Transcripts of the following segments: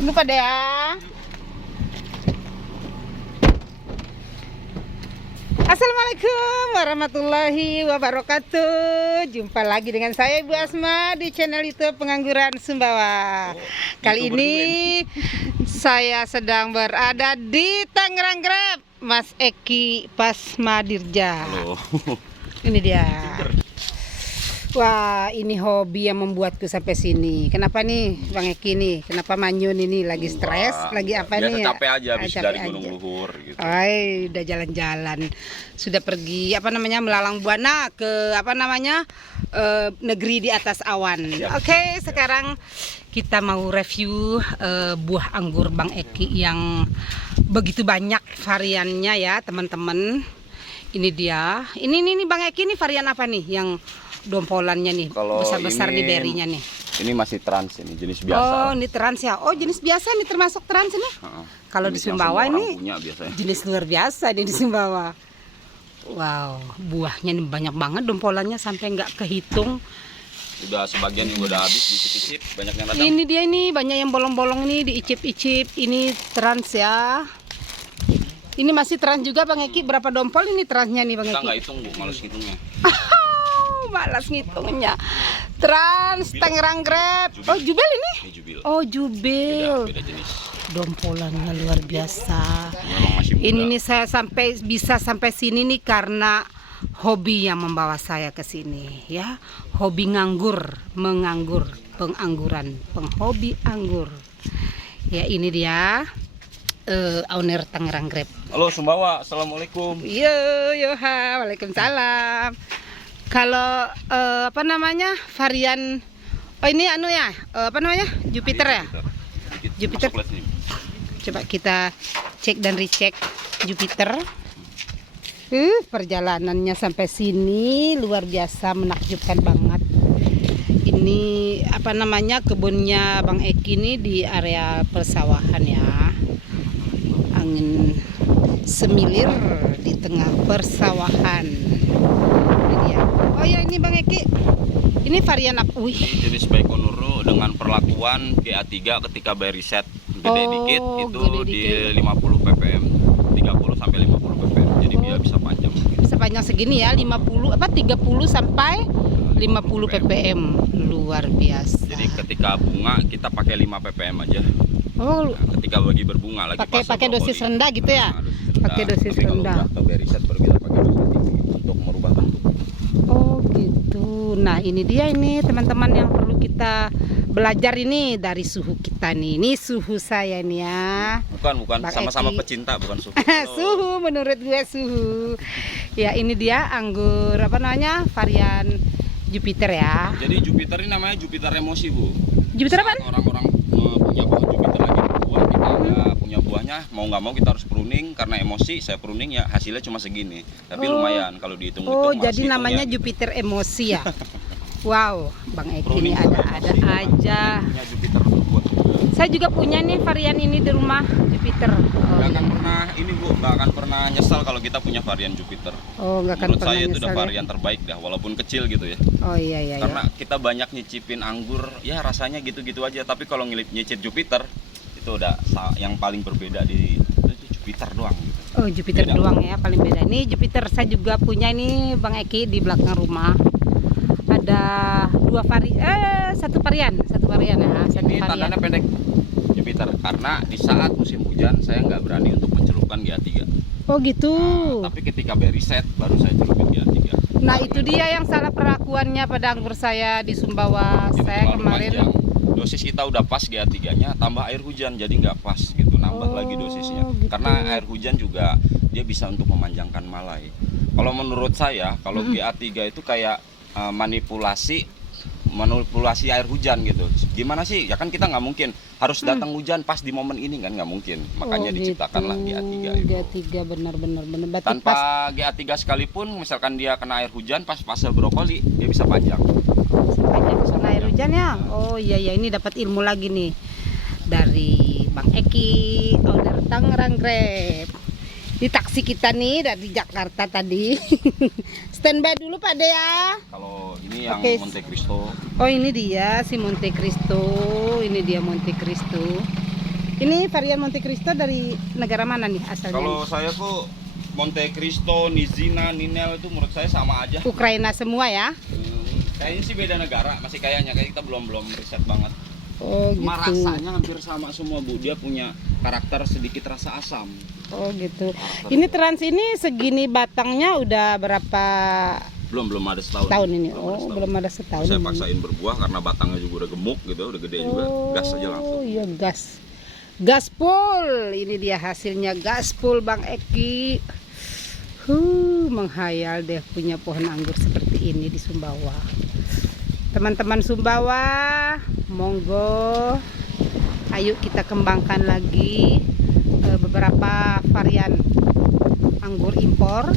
Ini pada ya. Assalamualaikum warahmatullahi wabarakatuh. Jumpa lagi dengan saya Ibu Asma di channel YouTube Pengangguran Sumbawa. Kali ini saya sedang berada di Tangerang Grab, Mas Eki Pasmadirja. Halo. Ini dia. Wah, ini hobi yang membuatku sampai sini. Kenapa nih Bang Eki nih? Kenapa manyun ini? Lagi stres? Lagi apa nih? Biasa capek aja habis Capek dari aja. Gunung Luhur gitu. Ay, udah jalan-jalan. Sudah pergi melalang buana ke negeri di atas awan. Siap. Oke, sekarang kita mau review buah anggur Bang Eki yang begitu banyak variannya ya, teman-teman. Ini dia. Ini Bang Eki, ini varian apa nih yang dompolannya nih? Kalau Besar-besar ini- nih berinya nih. Ini masih trans, ini jenis biasa. Oh, ini trans ya. Oh, jenis biasa nih, termasuk trans ini. Heeh. Kalau di Jenis yang Sumbawa semua orang ini punya biasanya. jenis luar biasa di Sumbawa. Wow, buahnya ini banyak banget, dompolannya sampai nggak kehitung. Udah sebagian yang udah habis dicicip-cicip, banyak yang datang. Ini dia ini banyak yang bolong-bolong ini diicip-icip. Ini trans ya. Ini masih trans juga Bang Eki. Berapa dompol ini transnya nih Bang Kita Eki? nggak hitung, Bu, males hitungnya. Malas ngitungnya. Trans Tangerang Grab. Oh, Jubil ini? Ini jubil. Oh, Jubil. Beda jenis. Dompolannya luar biasa. Memang masih muda. Ini nih saya bisa sampai sini nih karena hobi yang membawa saya ke sini ya. Hobi menganggur, pengangguran, penghobi anggur. Ya ini dia owner Tangerang Grab. Halo Sumbawa, assalamualaikum. Yoha, waalaikumsalam. Kalau varian ini Jupiter ya. Jupiter. Masuk les nih. Coba kita cek dan recheck Jupiter. Perjalanannya sampai sini luar biasa, menakjubkan banget. Ini kebunnya Bang Eki ini di area persawahan ya. Angin semilir di tengah persawahan. Ini dia. Oh ya, ini Bang Eki. Ini varian apa? Wih. Ini jenis Baikonur dengan perlakuan GA3 ketika bayar riset gede dikit itu gede di dikit. 50 ppm, 30 sampai 50 ppm. Jadi dia bisa panjang. Sepanjang segini ya, 30 sampai 50 ppm. Luar biasa. Jadi ketika bunga kita pakai 5 ppm aja. Oh, Nah, ketika bagi berbunga lagi pakai dosis rendah gitu ya? Pakai dosis Tapi rendah. Kalau udah ke riset baru kita pakai dosis tinggi untuk merubah bentuk. Oh gitu. Nah ini dia ini teman-teman yang perlu kita belajar ini dari suhu kita nih. Ini suhu saya nih ya. Bukan Bang sama-sama Eki. pecinta, bukan suhu. Suhu menurut gue suhu. Ya ini dia anggur varian Jupiter ya. Jadi Jupiter ini namanya Jupiter emosi, Bu. Jupiter apa? Saat orang-orang punya pohon Jupiter lagi berbuah, kita nggak punya buahnya, mau nggak mau kita harus pruning karena emosi. Saya pruning ya hasilnya cuma segini. Tapi Oh. lumayan kalau dihitung. Oh jadi namanya Jupiter emosi ya. Wow, Bang Eki ini ada aja. Punya Jupiter berbuah. Saya juga punya nih varian ini di rumah Jupiter. Nggak akan pernah ini, Bu, nggak akan pernah nyesal kalau kita punya varian Jupiter. Oh, nggak akan Menurut pernah saya itu udah nyesal ya? varian terbaik dah, walaupun kecil gitu ya. Oh iya. Karena kita banyak nyicipin anggur, ya rasanya gitu-gitu aja. Tapi kalau nyicip Jupiter itu udah yang paling berbeda di itu Jupiter doang gitu. Oh Jupiter Beda. doang ya paling beda. Ini Jupiter saya juga punya ini Bang Eki di belakang rumah. Ada satu varian ya. Satu Ini varian. tandanya pendek Jupiter karena di saat musim hujan saya nggak berani untuk mencelupkan GA3. Oh gitu. Nah, tapi ketika beri set baru saya celupin GA3. Nah itu dia yang salah perlakuannya pada anggur saya di Sumbawa. Jadi Saya terlalu kemarin. panjang. Dosis kita udah pas GA3-nya, tambah air hujan jadi nggak pas gitu, nambah Oh, lagi dosisnya. gitu. Karena air hujan juga dia bisa untuk memanjangkan malai. Kalau menurut saya, kalau GA3 itu kayak manipulasi air hujan gitu. Gimana sih? Ya kan kita nggak mungkin harus datang hujan pas di momen ini kan, nggak mungkin. Makanya diciptakanlah GA3 itu. GA3 benar. Berarti Tanpa pas GA3 sekalipun, misalkan dia kena air hujan pas fase brokoli, dia bisa panjang. kena air hujan ya. Oh iya ini dapat ilmu lagi nih dari Bang Eki, owner Tangerang Grab. Di taksi kita nih dari Jakarta tadi. Standby dulu Pak De ya. Kalau ini yang Oke. Monte Cristo. Oh ini dia si Monte Cristo. Ini dia Monte Cristo. Ini varian Monte Cristo dari negara mana nih asalnya? Kalau saya kok Monte Cristo, Nizina, Ninel itu menurut saya sama aja. Ukraina semua ya? Kayaknya sih beda negara, masih kayaknya kayak kita belum riset banget. Oh gitu. Cuma rasanya hampir sama semua Bu. Dia punya karakter sedikit rasa asam. Oh gitu. Ini trans ini segini batangnya udah berapa Belum ada setahun. tahun ini? Belum ada setahun. Saya ini. paksain berbuah karena batangnya juga udah gemuk gitu, udah gede juga. Gas aja langsung. Oh iya gas. Gaspol. Ini dia hasilnya gaspol Bang Eki. Menghayal deh punya pohon anggur seperti ini di Sumbawa. Teman-teman Sumbawa, monggo ayo kita kembangkan lagi beberapa varian anggur impor.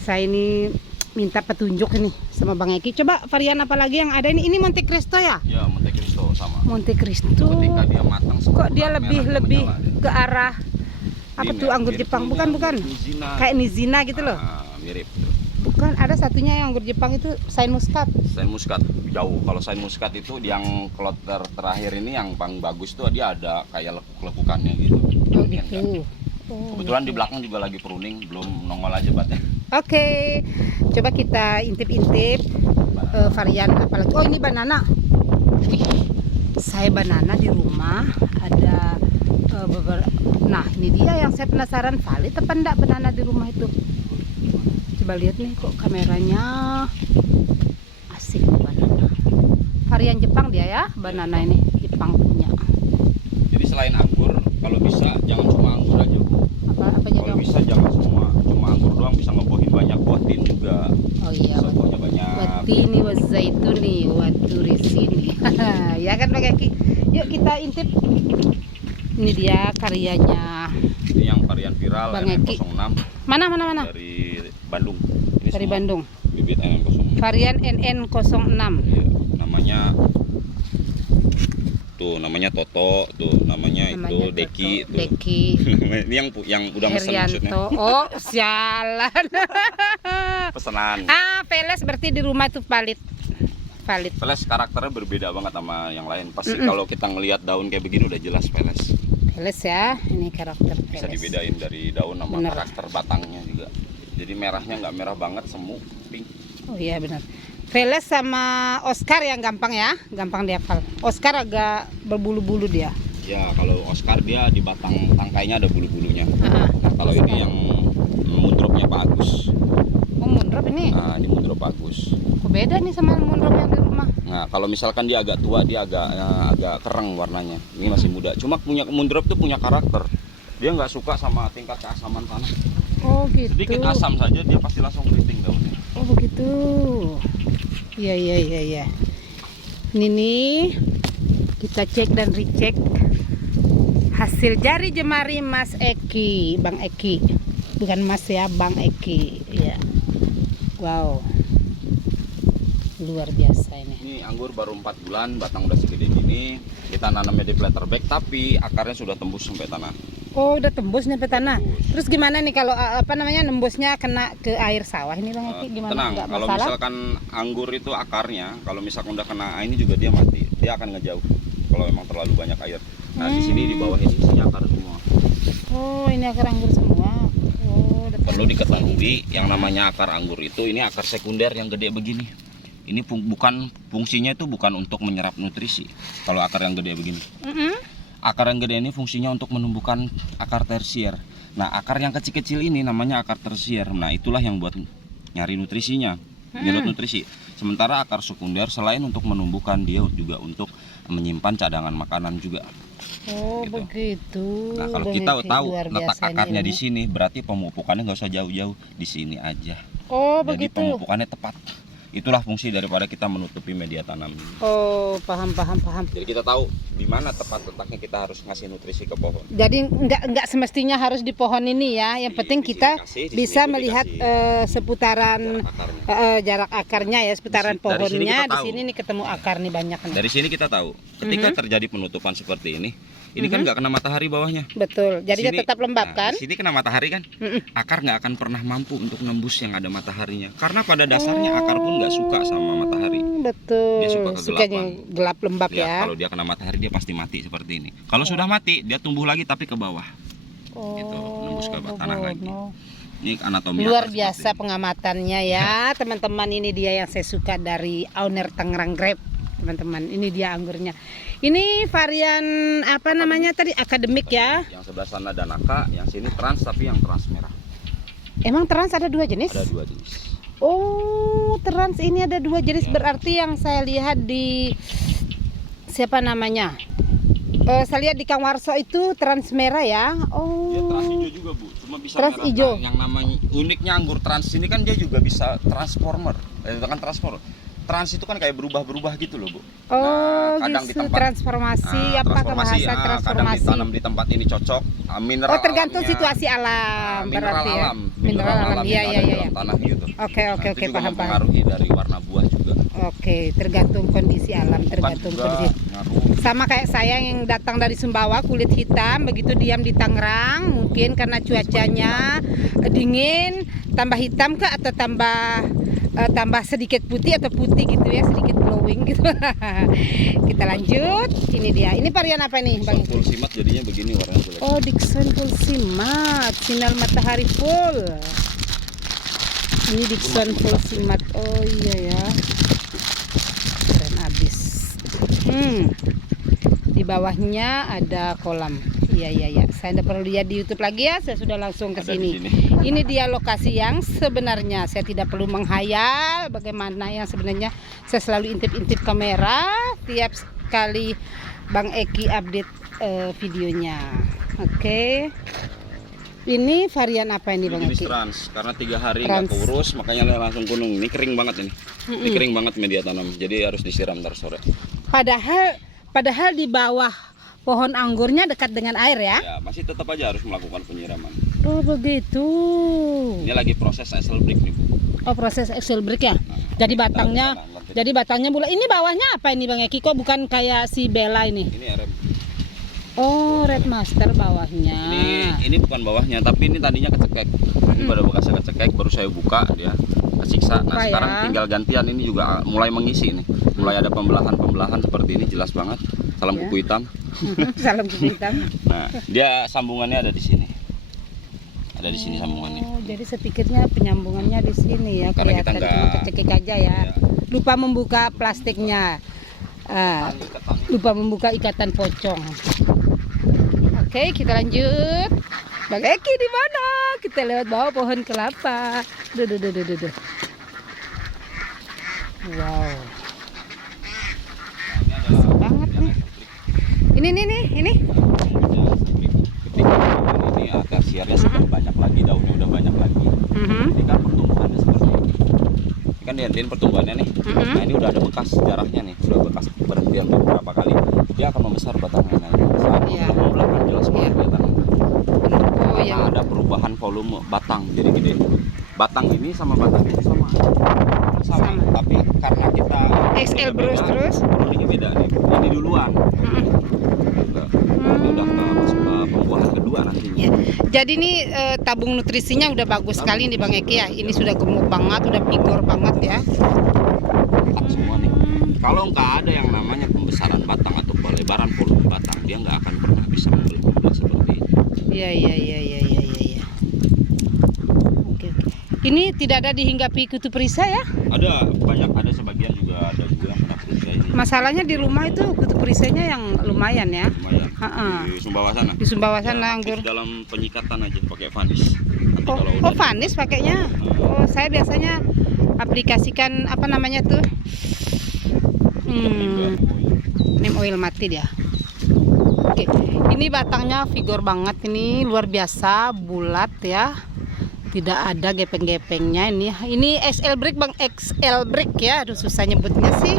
Saya ini minta petunjuk ini sama Bang Eki. Coba varian apa lagi yang ada ini? Ini Monte Cristo ya? Ya, Monte Cristo sama. Monte Cristo. Ketika dia matang Kok dia lebih ke arah apa tuh anggur Jepang? Bukan. Nizina. Kayak Nizina gitu loh. Mirip. Bukan, ada satunya yang anggur Jepang itu Sain Muscat. Sain Muscat jauh. Kalau Sain Muscat itu yang kloter terakhir ini yang paling bagus tuh dia ada kayak lekuk-lekukannya gitu. Oh Yang gitu. enggak. Kebetulan di belakang juga lagi pruning, belum nongol aja batnya. Oke, coba kita intip-intip varian apalagi. Oh ini banana. Wih, saya banana di rumah ada beberapa. Nah ini dia yang saya penasaran, valid apa enggak banana di rumah itu. Coba lihat nih kok kameranya asik banana. Varian Jepang dia ya, banana ini Jepang punya. Jadi selain anggur, kalau bisa jangan cuma anggur aja Bu. Apa aja Kalau dong? bisa jangan cuma anggur doang, bisa ngebuahin banyak buah tin juga. Oh iya. Bisa buahnya banyak. Watini wazaituni waturisini. Ya kan Bang Eki? Yuk kita intip. Ini dia karyanya Ini yang varian viral Bang Eki. NN06 Mana? dari Bandung. Ini Dari semua Bandung. bibit NN06. Varian NN06. Iya, namanya Toto, tuh namanya itu Toto, Deki, tuh. Deki. Ini yang udah mesen maksudnya. Herianto. Oh, sialan. Pesanan. Veles berarti di rumah itu valid. Veles karakternya berbeda banget sama yang lain. Pasti kalau kita ngelihat daun kayak begini udah jelas Veles. Veles ya, ini karakter Bisa Veles. dibedain dari daun sama Bener. karakter batangnya juga. Jadi merahnya nggak merah banget, semu, pink. Oh iya benar. Veles sama Oscar yang gampang ya, gampang dihafal. Oscar agak berbulu-bulu dia. Ya kalau Oscar dia di batang tangkainya ada bulu-bulunya. Ah, Nah, kalau ini yang mundropnya bagus. oh mundrop ini. Nah, ini mundrop bagus. Kok beda nih sama mundrop yang di rumah? Nah, kalau misalkan dia agak tua, dia agak kereng warnanya. Ini masih muda. Cuma punya mundrop tuh punya karakter. Dia nggak suka sama tingkat keasaman tanah. Oh gitu. Sedikit asam saja dia pasti langsung keriting daunnya. Oh begitu. Iya. Ini nih kita cek dan recheck hasil jari jemari Mas Eki, Bang Eki. Bukan Mas ya, Bang Eki. Ya. Wow. Luar biasa ini. Ini anggur baru 4 bulan, batang udah segede gini. Kita nanamnya di planter bag, tapi akarnya sudah tembus sampai tanah. Oh, udah tembus nyampe tanah. Terus gimana nih kalau nembusnya kena ke air sawah ini Bang Eki? Gimana? Tenang, Nggak kalau masalah? misalkan anggur itu akarnya, kalau misalkan udah kena air ini juga dia mati. Dia akan ngejauh kalau memang terlalu banyak air. Nah, di sini di bawah ini isinya akar semua. Oh, ini akar anggur semua. Oh, udah Perlu tembus diketahui ini. yang namanya akar anggur itu ini akar sekunder yang gede begini. Ini fungsinya itu bukan untuk menyerap nutrisi. Kalau akar yang gede begini. Akar yang gede ini fungsinya untuk menumbuhkan akar tersier. Nah, akar yang kecil-kecil ini namanya akar tersier. Nah, itulah yang buat nyari nutrisinya, nyerap nutrisi. Sementara akar sekunder selain untuk menumbuhkan, dia juga untuk menyimpan cadangan makanan juga. Oh Gitu. begitu. Nah, kalau Bang kita Eki, tahu luar letak biasa ini akarnya di ilmu. sini, berarti pemupukannya nggak usah jauh-jauh, di sini aja. Oh Jadi begitu. pemupukannya tepat. Itulah fungsi daripada kita menutupi media tanam. Oh paham. Jadi kita tahu di mana tepat letaknya kita harus ngasih nutrisi ke pohon. Jadi nggak semestinya harus di pohon ini ya. Yang penting Di sini kita dikasih, di bisa sini tuh melihat dikasih seputaran jarak akarnya. jarak akarnya ya, seputaran Dari sini pohonnya. kita Di tahu. sini nih ketemu akar nih banyak nih. Dari sini kita tahu ketika terjadi penutupan seperti ini kan nggak kena matahari bawahnya. Betul. Di Jadinya sini- tetap lembab nah, kan? Di sini kena matahari kan, akar nggak akan pernah mampu untuk nembus yang ada mataharinya. Karena pada dasarnya akar pun nggak suka sama matahari. Betul. Dia suka Sukanya kegelapan. gelap lembab Ya, ya. kalau dia kena matahari dia pasti mati seperti ini. Kalau sudah mati dia tumbuh lagi tapi ke bawah. Gitu, nembus ke tanah lagi. Ini anatomi Luar akar biasa seperti ini. pengamatannya ya, teman-teman. Ini dia yang saya suka dari owner Tangerang Grape, teman-teman. Ini dia anggurnya. Ini varian apa namanya tadi, akademik ya. Yang sebelah sana Danaka, yang sini trans tapi yang trans merah. Emang trans ada 2 jenis? Ada 2 jenis. Oh, trans ini ada 2 jenis. Berarti yang saya lihat di siapa namanya? Saya lihat di Kang Warso itu trans merah ya. Oh. Dia trans hijau juga, Bu. Cuma bisa Trans merah. hijau. Nah, yang namanya uniknya anggur trans ini kan dia juga bisa transformer. Itu kan transformer. Trans itu kan kayak berubah-berubah gitu loh, Bu. Oh, kadang gitu. di tempat transformasi, apa kebahasan kadang transformasi? ditanam di tempat ini cocok, mineral. Oh, tergantung alamnya, situasi alam mineral berarti ya. alam, Mineral alam. yang Iya, ada iya, di iya. dalam tanah gitu. Oke, Nah, itu juga paham. mempengaruhi dari warna buah juga. Oke, tergantung kondisi alam, tergantung Bukan juga kondisi. ngaruh. Sama kayak saya yang datang dari Sumbawa, kulit hitam, begitu diam di Tangerang, mungkin karena cuacanya dingin, tambah hitam kah atau tambah sedikit putih atau putih gitu ya, sedikit glowing gitu. Kita lanjut. Ini dia. Ini varian apa nih, Bang? Full simat jadinya begini warnanya jelek. Oh, Dickson full simat, sinar matahari full. Ini Dickson full simat. Oh iya ya. Keren abis. Di bawahnya ada kolam. Iya. Saya tidak perlu lihat di YouTube lagi ya. Saya sudah langsung ke Ada di sini. sini. Ini dia lokasi yang sebenarnya. Saya tidak perlu menghayal bagaimana yang sebenarnya. Saya selalu intip-intip kamera tiap kali Bang Eki update videonya. Oke. Ini varian apa ini, Bang Jenis Eki? trans karena 3 hari Trans. nggak keurus makanya langsung kunung. Ini kering banget ini. Ini kering banget media tanam. Jadi harus disiram ntar sore. Padahal di bawah pohon anggurnya dekat dengan air ya. Ya, masih tetap aja harus melakukan penyiraman. Oh, begitu. Ini lagi proses excel break nih, Bu. Oh, proses excel break ya. Nah, Jadi kita batangnya lanjut. Jadi batangnya bulat. Ini bawahnya apa ini, Bang Eki? Kok bukan kayak si Bella ini? Ini RM. Oh, Red Master bawahnya. Ini bukan bawahnya, tapi ini tadinya kecekek. Ini pada bekasnya kecekek, baru saya buka dia kesiksa. Nah, Buka ya. sekarang tinggal gantian ini juga mulai mengisi nih. Mulai ada pembelahan seperti ini jelas banget. Salam Ya. kuku hitam. Salam kuku hitam. Nah, dia sambungannya ada di sini. Ada di sini sambungannya. Oh, jadi sepikirnya penyambungannya di sini ya. Karena kita Kelihatan nggak- cuma kecekik aja ya. Ya. Lupa membuka plastiknya. Lupa membuka ikatan pocong. Oke, kita lanjut. Bang Eki di mana? Kita lewat bawah pohon kelapa. Duh. Wow. Asik banget nih. Ini. Ini akasiarnya sudah banyak lagi, daunnya udah banyak lagi. Ini kan pertumbuhannya seperti ini. Ini kan dihentikan pertumbuhannya nih. Nah, ini udah ada bekas sejarahnya nih, udah bekas berhentian beberapa kali. Dia akan membesar batangnya nanti. Saat Iya. membelakang jelas banget Iya. kelihatan. Oh, Nah, yang ada perubahan volume batang jadi gede. Batang ini sama batang ini sama. Sama. Tapi karena kita XL beda, terus. Ini beda nih. Ini duluan. Ini udah masuk ke pembuahan kedua nantinya. Ya. Jadi ini tabung nutrisinya udah bagus sekali nih, Bang Eki ya. Ini sudah gemuk banget, udah vigor banget ya. Ketat semua nih. Kalau nggak ada yang namanya pembesaran batang atau pelebaran volume batang, dia nggak akan pernah bisa membelah seperti ini. Iya. Oke. Ini tidak ada dihinggapi kutu perisai ya? Ada banyak, ada sebagian juga ada juga yang kena perisai ini. Masalahnya di rumah itu kutu perisainya yang lumayan ya. Lumayan. Ha-ha. Di Sumbawa sana. Di Sumbawa sana Ya, anggur. aktif dalam penyikatan aja pakai vanis. Nanti Oh, kalau oh udah vanis pakainya. Oh, saya biasanya aplikasikan apa namanya tuh? Neem oil mati dia. Oke, ini batangnya vigor banget, ini luar biasa, bulat ya. Tidak ada gepeng-gepengnya ini. Ini XL brick, Bang, XL brick ya. Aduh, susah nyebutnya sih.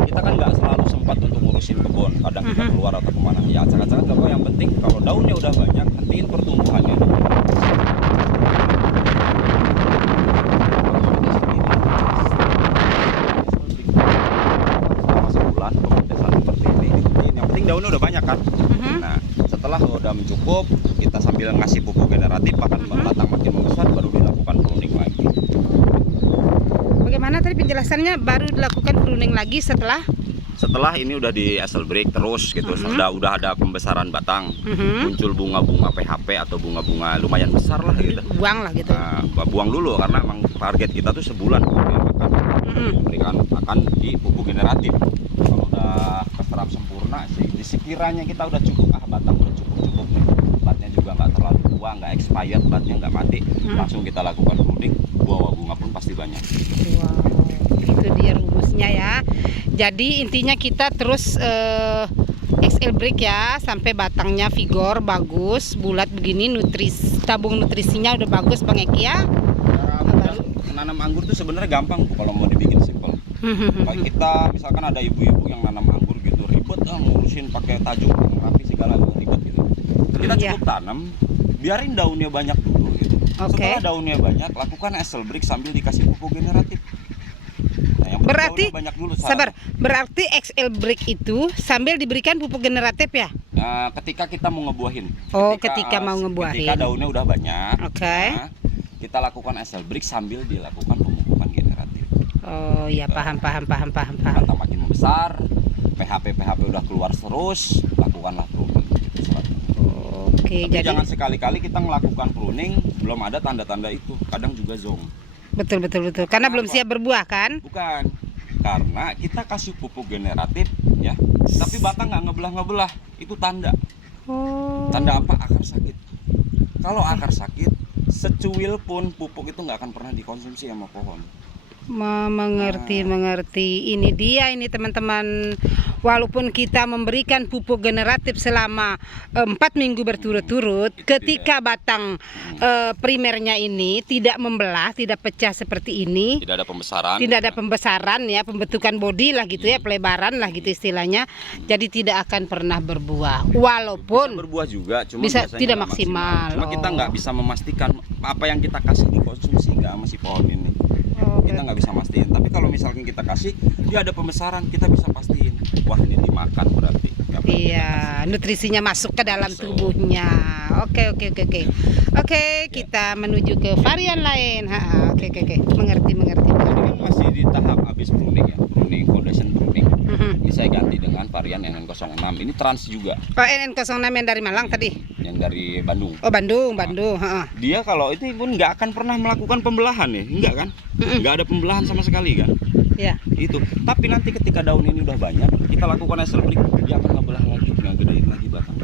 Kita kan nggak selalu sempat untuk ngurusin kebun. Kadang kita keluar atau kemana. Ya acak-acakan nggak apa, yang penting kalau daunnya udah banyak, hentiin pertumbuhannya. Selama sebulan pemtesan seperti ini. Yang penting daunnya udah banyak kan. Nah, setelah udah udah mencukup, kita sambil ngasih pupuk generatif akan batang makin membesar, baru dilakukan pruning lagi. Bagaimana tadi penjelasannya, baru dilakukan pruning lagi setelah Ini udah di asal break terus gitu, udah ada pembesaran batang, muncul bunga-bunga PHP atau bunga-bunga lumayan besar lah gitu. buang lah gitu. Nah, buang dulu karena emang target kita tuh sebulan memberikan pakan di pupuk generatif. Kalau udah keserap sempurna sih, sekiranya kita udah cukup, batang udah cukup nih, batnya juga nggak terlalu tua, nggak expired, batnya nggak mati, langsung kita lakukan pruning, buah bunga pun pasti banyak. Wow, itu dia rumusnya ya. Jadi intinya kita terus XL break ya, sampai batangnya vigor bagus, bulat begini, tabung nutrisinya udah bagus Bang Eki ya. Nanam anggur tuh sebenarnya gampang kalau mau dibikin simpel. Kalau kita misalkan ada ibu-ibu yang nanam anggur gitu, ribet ngurusin pakai tajung rapi segala ribet gitu. Kita cukup tanam, biarin daunnya banyak dulu gitu. Setelah daunnya banyak, lakukan XL break sambil dikasih pupuk generatif. Nah, berarti banyak dulu, berarti XL break itu sambil diberikan pupuk generatif ya? Ketika kita mau ngebuahin. Ketika mau ngebuahin. Ketika daunnya udah banyak. Nah, kita lakukan XL break sambil dilakukan pemupukan generatif. Oh ya, paham. Batang makin membesar, PHP udah keluar terus, lakukanlah pruning. Tapi jadi jangan sekali-kali kita melakukan pruning belum ada tanda-tanda itu. Kadang juga zong. Betul. Karena belum siap berbuah kan? Bukan. Karena kita kasih pupuk generatif ya, tapi batang nggak ngebelah, itu tanda. Tanda apa? Akar sakit. Kalau akar sakit, secuil pun pupuk itu nggak akan pernah dikonsumsi sama pohon. Mengerti. Ini dia ini teman-teman. Walaupun kita memberikan pupuk generatif selama 4 minggu berturut-turut, ketika batang primernya ini tidak membelah, tidak pecah seperti ini, tidak ada pembesaran, ya, pembentukan bodi lah gitu ya, pelebaran lah gitu istilahnya. Jadi tidak akan pernah berbuah. Walaupun bisa berbuah juga, cuma bisa biasanya tidak nggak maksimal. Cuma kita nggak bisa memastikan apa yang kita kasih dikonsumsi nggak sama si pohon ini. Kita nggak bisa mastiin. Tapi kalau misalkan kita kasih, dia ada pembesaran, kita bisa pastiin. Wah, ini dimakan berarti. Iya, nutrisinya masuk ke dalam tubuhnya. Oke, kita menuju ke varian lain. Oke. Mengerti. Ini masih di tahap habis pruning ya, pruning foundation pruning. Ini saya ganti dengan varian NN06. Ini trans juga. NN06 yang dari Malang tadi? Yang dari Bandung. Oh, Bandung. Dia kalau itu pun nggak akan pernah melakukan pembelahan ya, enggak kan? Nggak ada pembelahan sama sekali kan? Ya. Itu. Tapi nanti ketika daun ini udah banyak, kita lakukan XL break, dia akan ngebelah lagi, ngegedein lagi batang.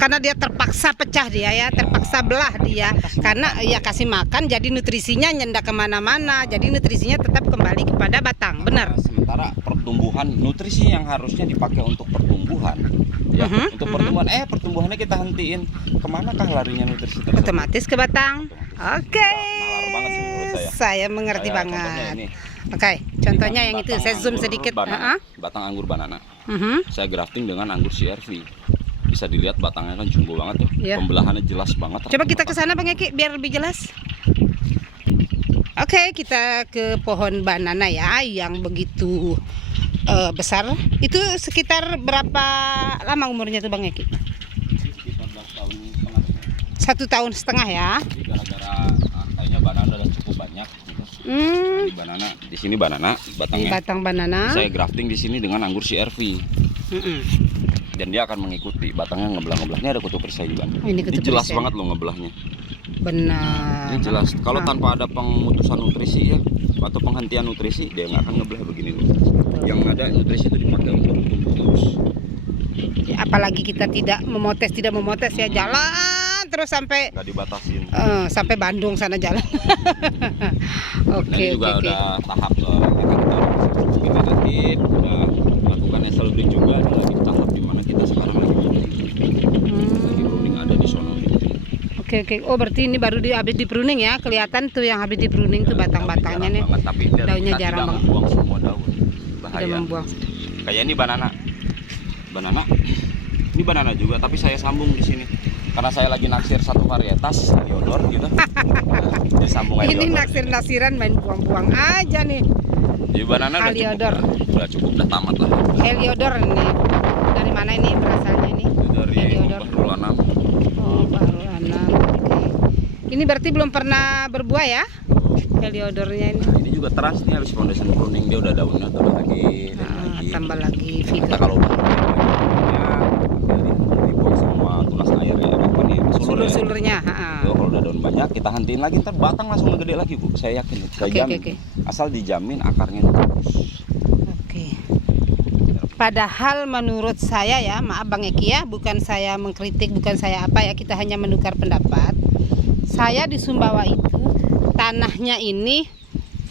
Karena dia terpaksa pecah dia ya, terpaksa belah dia, karena ya kasih makan, jadi nutrisinya nyendak kemana-mana, jadi nutrisinya tetap kembali kepada batang, benar. Sementara pertumbuhan, nutrisi yang harusnya dipakai untuk pertumbuhan, ya, untuk pertumbuhannya kita hentiin, kemanakah larinya nutrisi tersebut? Otomatis ke batang. Oke. Nalar banget sih menurut saya mengerti banget. Oke, contohnya yang itu saya zoom sedikit. Batang anggur banana. Saya grafting dengan anggur CRV. Bisa dilihat batangnya kan jumbo banget tuh. Pembelahannya jelas banget. Coba kita ke sana Bang Eki biar lebih jelas. Oke, kita ke pohon banana ya yang begitu besar. Itu sekitar berapa lama umurnya tuh Bang Eki? Sekitar 1,5 1,5 tahun tahun. ya. Jadi gara-gara kayaknya banana udah cukup banyak. Di banana, di sini banana batangnya. Batang banana. Saya grafting di sini dengan anggur CRV. Dan dia akan mengikuti batangnya ngebelah-ngebelah. Ini ada kutu perisai juga. Ini jelas banget loh ngebelahnya. Benar. Ini jelas. Kalau tanpa ada pemutusan nutrisi ya atau penghentian nutrisi, dia nggak akan ngebelah begini loh. Yang ada nutrisi itu dipakai untuk tumbuh terus. Ya, apalagi kita tidak memotes ya, jalan terus sampai nggak dibatasin. Sampai Bandung sana jalan. Oke. Udah tahap generatif, udah melakukan XL break juga, ada lagi tahap di mana kita sekarang lagi pruning ada di sono. Oke. Oh, berarti ini baru habis di pruning ya, kelihatan tuh yang habis di pruning tuh batang-batangnya nih. Tapi daunnya jarang banget. Membuang semua daun. Bahaya. Membuang. Kayak ini banana. Ini banana juga, tapi saya sambung di sini. Karena saya lagi naksir satu varietas Heliodor gitu. Jadi sambung Heliodor. Ini naksir-naksiran main buang-buang aja nih. Di banana Heliodor. udah cukup, udah tamat lah. Heliodor nih. Dan dari mana ini berasalnya ini? Itu dari Heliodor. Bahrul Anam. Oh, Bahrul Anam. Oke. Ini berarti belum pernah berbuah ya? Heliodornya ini. Nah, ini juga trans nih, habis foundation pruning dia udah daunnya tambah lagi dan Nah, lagi. tambah lagi Kita vigor. kalau udah dibuang semua tunas air ya apa nih sulur ya. Sulur-sulurnya. Itu kalau udah daun banyak kita hentiin lagi, ntar batang langsung gede lagi Bu, saya yakin. Saya Oke, jamin. oke. Asal dijamin akarnya itu bagus. Oke. Padahal menurut saya ya, maaf Bang Eki ya, bukan saya mengkritik, bukan saya apa ya, kita hanya menukar pendapat. Saya di Sumbawa itu tanahnya ini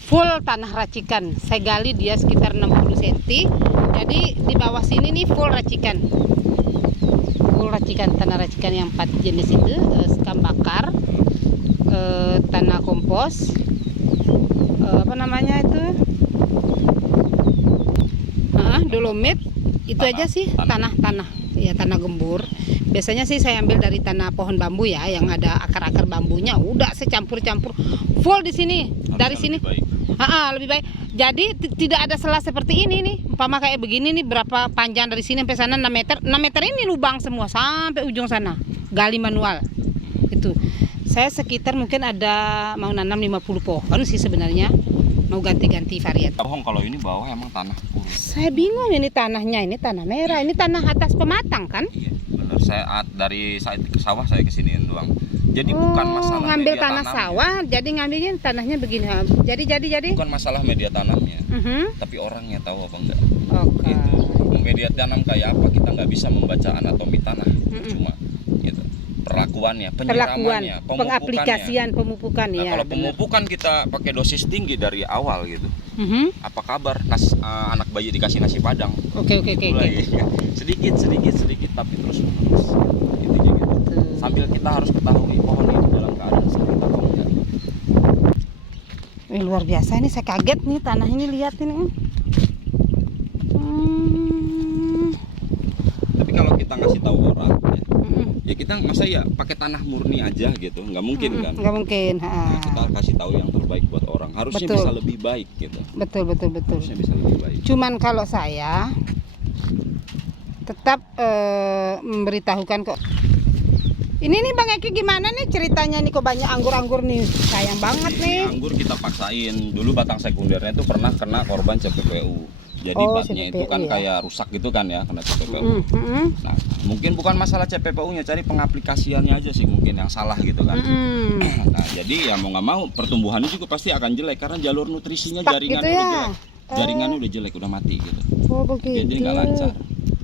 full tanah racikan. Saya gali dia sekitar 60 cm. Jadi di bawah sini nih full racikan. Full racikan, tanah racikan yang 4 jenis itu, sekam bakar, tanah kompos, apa namanya itu? Dolomit, itu Tanah, aja sih, tanah ya, tanah gembur. Biasanya sih saya ambil dari tanah pohon bambu ya, yang ada akar-akar bambunya. Udah saya campur-campur full di sini. Dari sini Lebih baik. lebih baik. Jadi tidak ada celah seperti ini nih. Umpama kayak begini nih, berapa panjang dari sini sampai sana 6 meter. 6 meter ini lubang semua sampai ujung sana. Gali manual. Itu. Saya sekitar mungkin ada mau nanam 50 pohon sih sebenarnya. Mau ganti-ganti varian. Bohong kalau ini bawah emang tanah kurus. Saya bingung, ini tanahnya, ini tanah merah, ini tanah atas pematang kan? Iya, benar. Saya dari saat ke sawah saya kesiniin doang. Jadi bukan masalah ngambil media tanah tanamnya. sawah, jadi ngambilnya tanahnya begini. Jadi. Bukan masalah media tanamnya, Mhm. tapi orangnya tahu apa enggak. Oke. Gitu. Media tanam kayak apa kita nggak bisa membaca anatomi tanah. Cuma gitu. Perlakuannya, Perlakuan, penyiramannya, pengaplikasian, pemupukan Nah, ya. kalau benar. pemupukan kita pakai dosis tinggi dari awal gitu. Mhm. Apa kabar anak bayi dikasih nasi padang? Oke. Itu lagi. sedikit tapi terus menerus. Intinya gitu. Sambil kita harus ketahui pohon ini dalam keadaan sakit atau enggak. Luar biasa ini, saya kaget nih tanah ini, lihat ini. Tapi kalau kita ngasih tahu orang Mm-mm. ya kita masa ya pakai tanah murni aja gitu, nggak mungkin kan. Nggak mungkin. Nah, kita kasih tahu yang terbaik buat orang, harusnya Betul. bisa lebih baik gitu, Betul. harusnya bisa lebih baik. Cuman kalau saya tetap memberitahukan kok. Ini nih Bang Eki, gimana nih ceritanya nih, kok banyak anggur-anggur nih, sayang banget nih. Anggur kita paksain dulu, batang sekundernya itu pernah kena korban CPPU. Jadi Oh, batnya itu CPPU kan ya. kayak rusak gitu kan ya, kena CPPU. Mm-mm. Nah, mungkin bukan masalah CPPU-nya, cari pengaplikasiannya aja sih mungkin yang salah gitu kan. Mm-mm. Nah, jadi ya mau nggak mau pertumbuhannya juga pasti akan jelek karena jalur nutrisinya Stuck jaringannya gitu udah ya? jelek. Jaringannya udah jelek, udah mati gitu. Oh begitu. Jadi nggak lancar.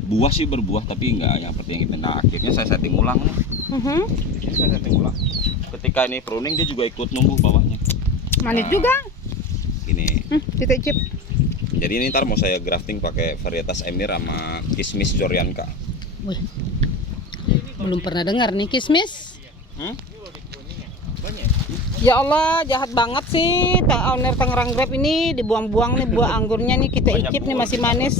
Buah sih berbuah tapi nggak yang seperti yang itu. Nah, akhirnya saya setting ulang nih. Mhm. Ini saya setting ulang. Ketika ini pruning dia juga ikut numbuh bawahnya. Manis Nah, juga. Ini. Kita icip. Jadi ini ntar mau saya grafting pakai varietas Emir sama kismis Jorianka. Wih. Belum pernah dengar nih kismis. Ya Allah, jahat banget sih owner Tangerang Grape ini, dibuang-buang nih buah anggurnya nih, kita Banyak icip nih, buah masih kita. manis.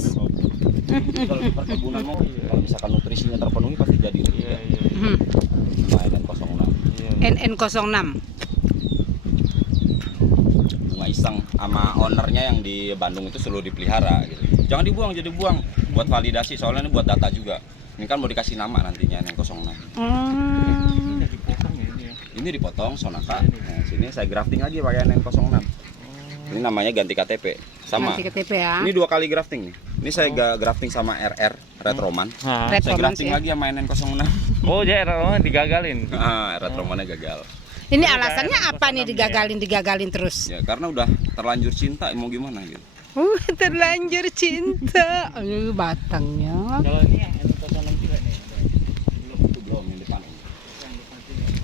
Kalau di perkebunan mau, kalau misalkan nutrisinya terpenuhi pasti jadi juga. Hmm. Mainan 06. NN06. Bunga iseng sama ownernya yang di Bandung itu selalu dipelihara gitu. Jangan dibuang, jadi buang buat validasi, soalnya ini buat data juga. Ini kan mau dikasih nama nantinya NN06. Ini dipotong Sonaka. Nah, sini saya grafting lagi pakai NN06. Ini namanya ganti KTP. Sama. Masih KTP ya. Ini 2 kali grafting nih. Ini saya grafting sama RR Retroman. Red Saya Romance grafting ya. lagi sama NN06. Oh, jadi digagalin. Retromannya gagal. Ini alasannya apa nih digagalin terus? Ya karena udah terlanjur cinta, mau gimana gitu. Terlanjur cinta. Aduh, batangnya. Kalau ini yang N06 juga nih. Belum yang depan.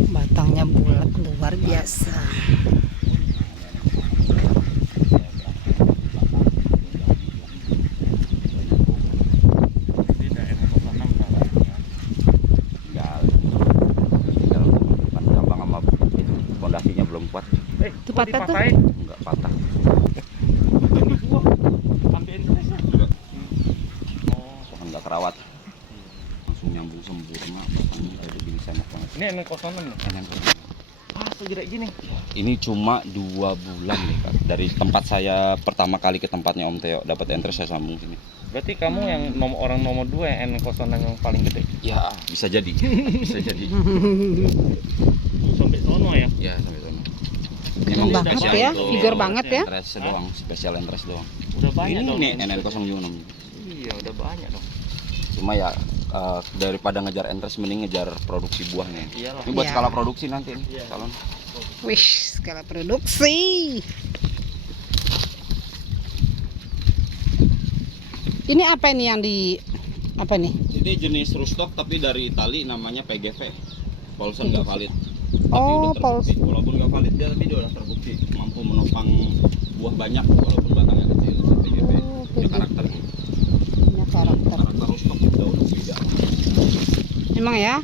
Batangnya bulat luar biasa. Tidak N06 Tinggal depan cabang sama itu pondasinya belum kuat. Itu patah tuh. Enggak patah. Sampai Indonesia. Enggak. Oh, Pohon enggak kerawat. Langsung nyambung sempurna. Batangnya kayak begini, enak banget. ini N06 nih. NN06. Ah, segede gini. ini cuma 2 bulan nih Kak. Dari tempat saya pertama kali ke tempatnya Om Teo dapat entres saya sambung sini. Berarti kamu yang orang nomor 2 yang N06 yang paling gede. Ya bisa jadi, bisa jadi. Sampai sono ya. Ya sampai sana. Emang bagus spesial ya, untuk figure banget ya. Entres doang, spesial entres doang. Udah banyak Ini dong. nih NN006. Iya, udah banyak dong. Cuma ya daripada ngejar entres mending ngejar produksi buahnya. Iyalah. Ini buat Iya. skala produksi nanti nih, Iya. salon. Wish, skala produksi. Ini apa ini yang di apa nih? Ini jenis Rostock tapi dari Itali namanya PGV. Paulson nggak valid. Tapi Oh, udah terbukti. Walaupun nggak valid dia tapi dia udah terbukti mampu menopang buah banyak walaupun batangnya kecil. PGV. Oh, Punya karakternya. Punya karakter. Karakter Rostock jauh lebih beda. Emang ya,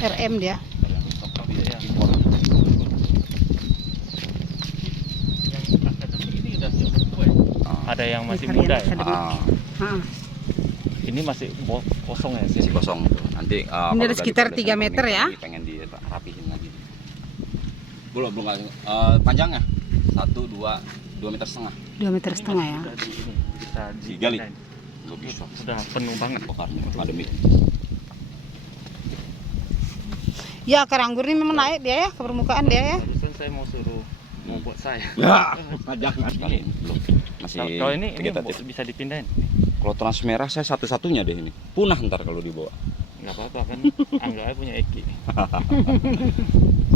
RM dia. Rostock tapi Iya. impor. Yang akademi ini udah tua ya. Ada yang masih Varian muda ya. akademi. Ah, Ah, Ini masih kosong ya sih. masih kosong. Nanti Ini kalau ada udah sekitar diproses 3 meter ya? pengen dirapihin lagi. Belum panjangnya 2,5 meter. 2,5 meter ya. Udah di ini bisa Digali. dipindahin. Nggak bisa. Sudah penuh banget. Bokarnya akademik. Ya, akar anggur ini memang naik dia ya ke permukaan dia ya. Barusan saya mau suruh mau buat saya. Ya, jangan kali ini belum. Masih Kalau ini vegetatif. bisa dipindahin. Kalau transmerah saya satu-satunya deh ini. Punah ntar kalau dibawa. Nggak apa-apa kan, anggap aja punya Eki.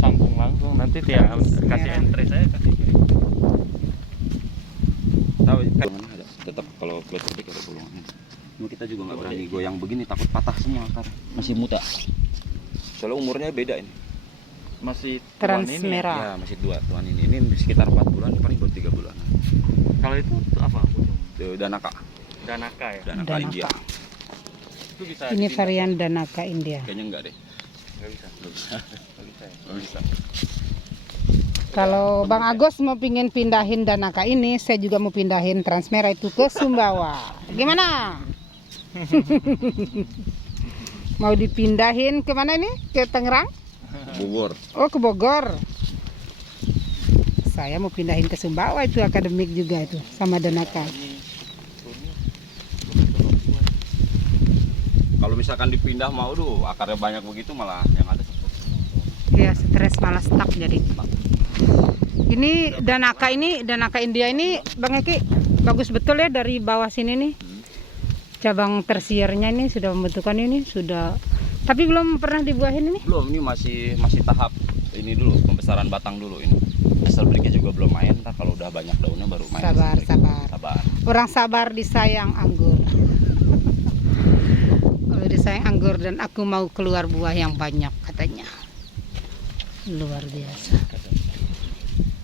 Sambung langsung nanti dia kasih entry saya kasih. Tahu kan ada. Tetap kalau plastik ada bolongan. Cuma kita juga nggak berani goyang begini takut patah semua akar. Masih muda. Soalnya umurnya beda ini. Masih tuan ini. Transmerah. Ya masih 2 tuan ini. Ini sekitar 4 bulan, paling baru 3 bulan. Kalau itu apa? Danaka. Danaka ya. Danaka Danaka. India. Itu bisa. Ini dipindah. varian Danaka India. Kayaknya enggak deh. Nggak bisa. Nggak bisa. Nggak bisa. Ya. Nggak bisa. Kalau Bang Agus mau pingin pindahin Danaka ini, saya juga mau pindahin Transmerah itu ke Sumbawa. Gimana? Mau dipindahin ke mana ini? Ke Tangerang? Bogor. Oh, ke Bogor. Saya mau pindahin ke Sumbawa itu akademik juga itu sama Danaka. Ini turunnya. Kalau misalkan dipindah mau akarnya banyak begitu malah yang ada seperti Ya, stres malah stuck jadi. Ini Danaka India ini Bang Eki bagus betul ya dari bawah sini nih. Cabang tersiernya ini sudah membentukan ini sudah, tapi belum pernah dibuahin ini. belum, ini masih tahap ini dulu, pembesaran batang dulu ini. Hasil breaknya juga belum main, ntar kalau udah banyak daunnya baru main. Sabar, hasil break. sabar. Orang sabar disayang anggur. Oh, disayang anggur dan aku mau keluar buah yang banyak katanya. Luar biasa.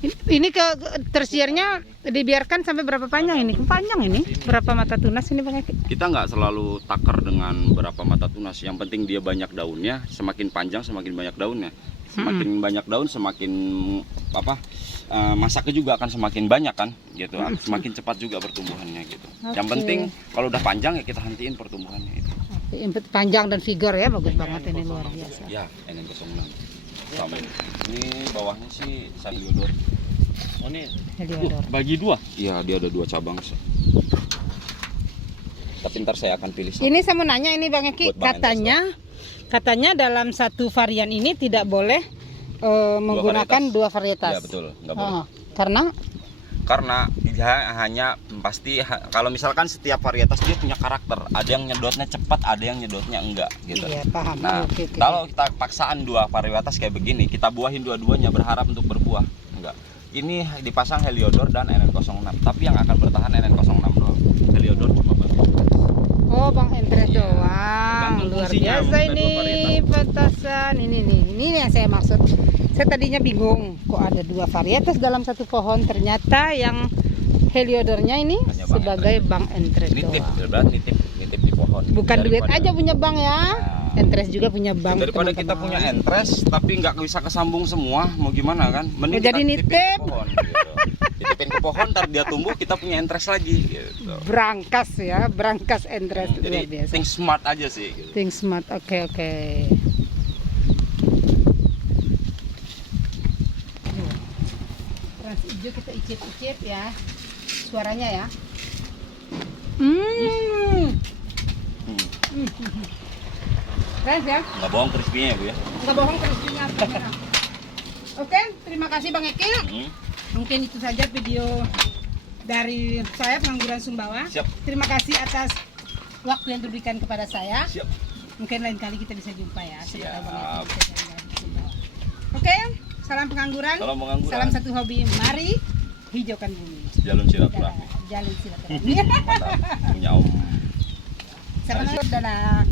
Ini ke tersiernya dibiarkan sampai berapa panjang ini? Panjang ini? Berapa mata tunas ini Bang Eki? Kita nggak selalu takar dengan berapa mata tunas, yang penting dia banyak daunnya, semakin panjang semakin banyak daunnya. Semakin banyak daun semakin masaknya juga akan semakin banyak kan gitu. Semakin cepat juga pertumbuhannya gitu. Yang Oke. penting kalau udah panjang ya kita hentiin pertumbuhannya itu. Panjang dan figure ya, bagus banget ini, luar biasa. Ya, NN06. Sama ini bawahnya sih Heliodor. Oh ini Heliodor. bagi 2. Iya, dia ada 2 cabang. Tapi ntar saya akan pilih satu. Ini saya mau nanya ini Bang Eki, Buat Bang katanya dalam satu varian ini tidak boleh menggunakan dua varietas. Iya betul, nggak boleh. Karena Dia hanya pasti kalau misalkan setiap varietas dia punya karakter. Ada yang nyedotnya cepat, ada yang nyedotnya enggak gitu. iya paham. Nah, Oke. kalau kita paksaan 2 varietas kayak begini, kita buahin dua-duanya berharap untuk berbuah. Enggak. Ini dipasang Heliodor dan NN06, tapi yang akan bertahan NN06 doang. Heliodor cuma bagian. Oh, Bang Entres Iya. doang. Tergantung Luar fungsinya, biasa mau kita ini dua varietas. petasan. Ini yang saya maksud. Saya tadinya bingung kok ada 2 varietas dalam satu pohon. Ternyata yang Heliodornya ini Hanya Bang sebagai Bang Entres Nitip, doang. berarti nitip di pohon. Bukan duit Daripada- aja punya Bang ya. Nah. Entres juga punya Bang. Daripada kita punya teman-teman. entres tapi nggak bisa kesambung semua, mau gimana kan? Mending Oh, jadi kita nitip. titipin ke pohon, gitu. Titipin ke pohon, ntar dia tumbuh, kita punya entres lagi. Gitu. Berangkas ya, berangkas Entres luar Jadi biasa. think smart aja sih. Gitu. Think smart, oke. hijau kita icip-icip ya. Suaranya ya. Keren ya? Nggak bohong crispy-nya ya Bu ya. Nggak bohong crispy-nya. Oke, terima kasih Bang Ekil. Mungkin itu saja video dari saya Pengangguran Sumbawa. Siap. Terima kasih atas waktu yang diberikan kepada saya. Siap. Mungkin lain kali kita bisa jumpa ya. Siap. Oke, salam pengangguran. Salam pengangguran. Salam satu hobi. Mari hijaukan bumi. Jalur silaturahmi. Jalin silaturahmi. Mantap. Punya Om. Sama dadah.